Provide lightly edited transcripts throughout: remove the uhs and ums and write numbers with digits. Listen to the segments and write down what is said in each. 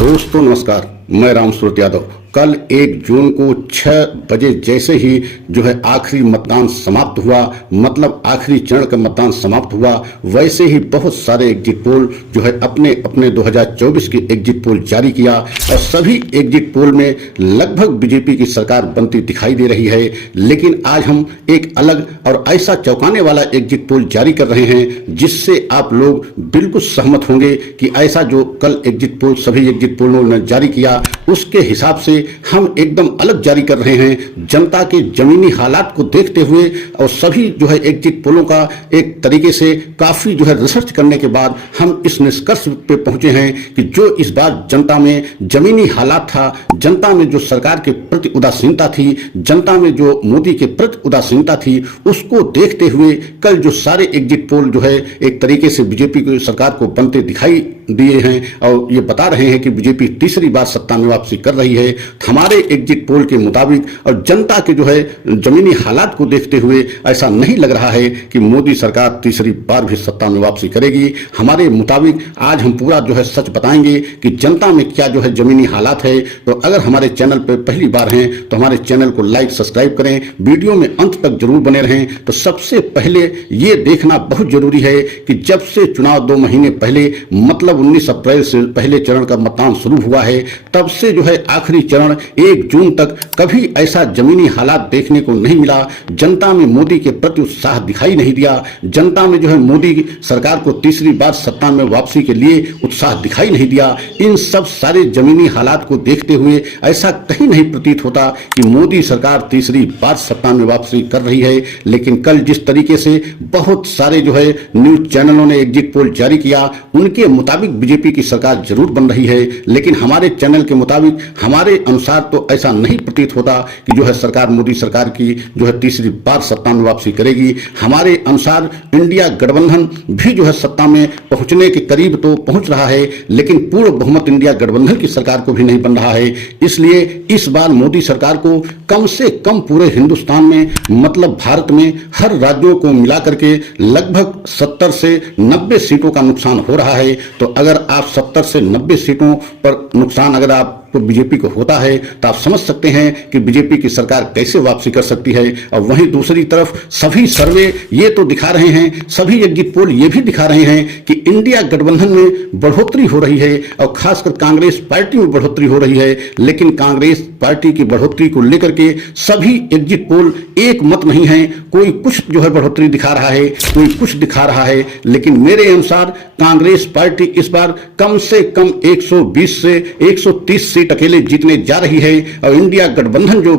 दोस्तों नमस्कार, मैं राम सूरत यादव। कल 1 जून को 6 बजे जैसे ही जो है आखिरी मतदान समाप्त हुआ, मतलब आखिरी चरण का मतदान समाप्त हुआ, वैसे ही बहुत सारे एग्जिट पोल जो है अपने अपने 2024 के एग्जिट पोल जारी किया और सभी एग्जिट पोल में लगभग बीजेपी की सरकार बनती दिखाई दे रही है। लेकिन आज हम एक अलग और ऐसा चौंकाने वाला एग्जिट पोल जारी कर रहे हैं जिससे आप लोग बिल्कुल सहमत होंगे कि ऐसा जो कल एग्जिट पोल सभी एग्जिट पोलों ने जारी किया उसके हिसाब से हम एकदम अलग जारी कर रहे हैं। जनता के जमीनी हालात को देखते हुए और सभी जो है एग्जिट पोलों का एक तरीके से काफी जो है रिसर्च करने के बाद हम इस निष्कर्ष पे पहुंचे हैं कि जो इस बार जनता में जमीनी हालात था, जनता में जो सरकार के प्रति उदासीनता थी, जनता में जो मोदी के प्रति उदासीनता थी, उसको देखते हुए कल जो सारे एग्जिट पोल जो है एक तरीके से बीजेपी की सरकार को बनते दिखाई दिए हैं और ये बता रहे हैं कि बीजेपी तीसरी बार सत्ता में वापसी कर रही है। हमारे एग्जिट पोल के मुताबिक और जनता के जो है जमीनी हालात को देखते हुए ऐसा नहीं लग रहा है कि मोदी सरकार तीसरी बार भी सत्ता में वापसी करेगी। हमारे मुताबिक आज हम पूरा जो है सच बताएंगे कि जनता में क्या जो है जमीनी हालात है। तो अगर हमारे चैनल पर पहली बार हैं तो हमारे चैनल को लाइक सब्सक्राइब करें, वीडियो में अंत तक जरूर बने रहें। तो सबसे पहले ये देखना बहुत जरूरी है कि जब से चुनाव 2 महीने पहले मतलब 19 अप्रैल से पहले चरण का मतदान शुरू हुआ है, तब से जो है आखिरी चरण 1 जून तक कभी ऐसा जमीनी हालात देखने को नहीं मिला। जनता में मोदी के प्रति उत्साह दिखाई नहीं दिया। जनता में जो है मोदी सरकार को तीसरी बार सत्ता में वापसी के लिए उत्साह दिखाई नहीं दिया। इन सब सारे जमीनी हालात को देखते हुए ऐसा कहीं नहीं प्रतीत होता कि मोदी सरकार तीसरी बार सत्ता में वापसी कर रही है। लेकिन कल जिस तरीके से बहुत सारे जो है न्यूज चैनलों ने एग्जिट पोल जारी किया, उनके मुताबिक बीजेपी की सरकार जरूर बन रही है। लेकिन हमारे चैनल के मुताबिक हमारे अनुसार तो ऐसा नहीं प्रतीत होता कि जो है सरकार मोदी सरकार की जो है तीसरी बार सत्ता में वापसी करेगी। हमारे अनुसार इंडिया गठबंधन भी जो है सत्ता में पहुंचने के करीब तो पहुंच रहा है, लेकिन पूर्ण बहुमत इंडिया गठबंधन की सरकार को भी नहीं बन रहा है। इसलिए इस बार मोदी सरकार को कम से कम पूरे हिंदुस्तान में मतलब भारत में हर राज्यों को मिलाकर के लगभग 70 से 90 सीटों का नुकसान हो रहा है। तो अगर आप 70 से 90 सीटों पर नुकसान अगर आप तो बीजेपी को होता है तो आप समझ सकते हैं कि बीजेपी की सरकार कैसे वापसी कर सकती है। और वहीं दूसरी तरफ सभी सर्वे ये तो दिखा रहे हैं, सभी एग्जिट पोल ये भी दिखा रहे हैं कि इंडिया गठबंधन में बढ़ोतरी हो रही है और खासकर कांग्रेस पार्टी में बढ़ोतरी हो रही है। लेकिन कांग्रेस पार्टी की बढ़ोतरी को लेकर के सभी एग्जिट पोल एक मत नहीं है। कोई कुछ जो है बढ़ोतरी दिखा रहा है, कोई कुछ दिखा रहा है। लेकिन मेरे अनुसार कांग्रेस पार्टी इस बार कम से कम 120 से 130 सीट अकेले जीतने जा रही है और इंडिया गठबंधन जो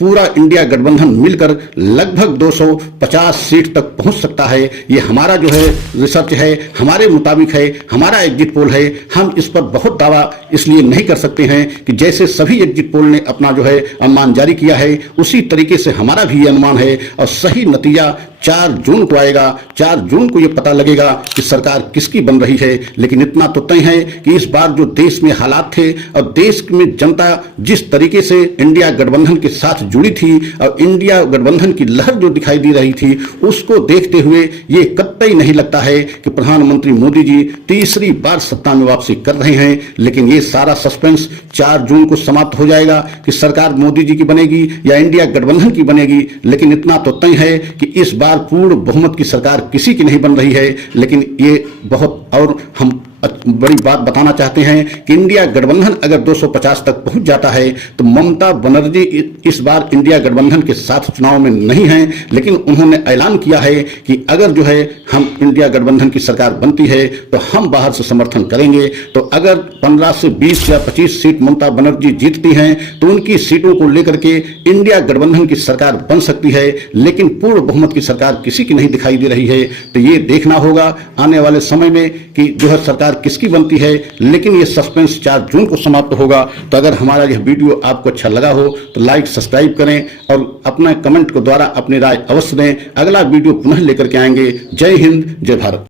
पूरा इंडिया गठबंधन मिलकर लगभग 250 सीट तक पहुंच सकता है। ये हमारा जो है रिसर्च है, हमारे मुताबिक है, हमारा एग्जिट पोल है। हम इस पर बहुत दावा इसलिए नहीं कर सकते हैं कि जैसे सभी एग्जिट पोल ने अपना जो है अनुमान जारी किया है, उसी तरीके से हमारा भी ये अनुमान है और सही नतीजा 4 जून को आएगा। 4 जून को ये पता लगेगा कि सरकार किसकी बन रही है। लेकिन इतना तो तय है कि इस बार जो देश में हालात थे और देश में जनता जिस तरीके से इंडिया गठबंधन के साथ जुड़ी थी और इंडिया गठबंधन की लहर जो दिखाई दे रही थी, उसको देखते हुए ये कतई नहीं लगता है कि प्रधानमंत्री मोदी जी तीसरी बार सत्ता में वापसी कर रहे हैं। लेकिन ये सारा सस्पेंस 4 जून को समाप्त हो जाएगा कि सरकार मोदी जी की बनेगी या इंडिया गठबंधन की बनेगी। लेकिन इतना तो तय है कि इस बार पूर्ण बहुमत की सरकार किसी की नहीं बन रही है। लेकिन ये बहुत और हम बड़ी बात बताना चाहते हैं कि इंडिया गठबंधन अगर 250 तक पहुंच जाता है तो ममता बनर्जी इस बार इंडिया गठबंधन के साथ चुनाव में नहीं है। लेकिन उन्होंने ऐलान किया है कि अगर जो है हम इंडिया गठबंधन की सरकार बनती है तो हम बाहर से समर्थन करेंगे। तो अगर 15 से 20 या 25 सीट ममता बनर्जी जीतती हैं तो उनकी सीटों को लेकर के इंडिया गठबंधन की सरकार बन सकती है। लेकिन पूर्ण बहुमत की सरकार किसी की नहीं दिखाई दे रही है। तो ये देखना होगा आने वाले समय में कि जो है सरकार किसकी बनती है। लेकिन ये सस्पेंस 4 जून को समाप्त होगा। तो अगर हमारा यह वीडियो आपको अच्छा लगा हो तो लाइक सब्सक्राइब करें और अपना कमेंट के द्वारा अपनी राय अवश्य दें। अगला वीडियो पुनः लेकर के आएंगे। जय हिंद, जय भारत।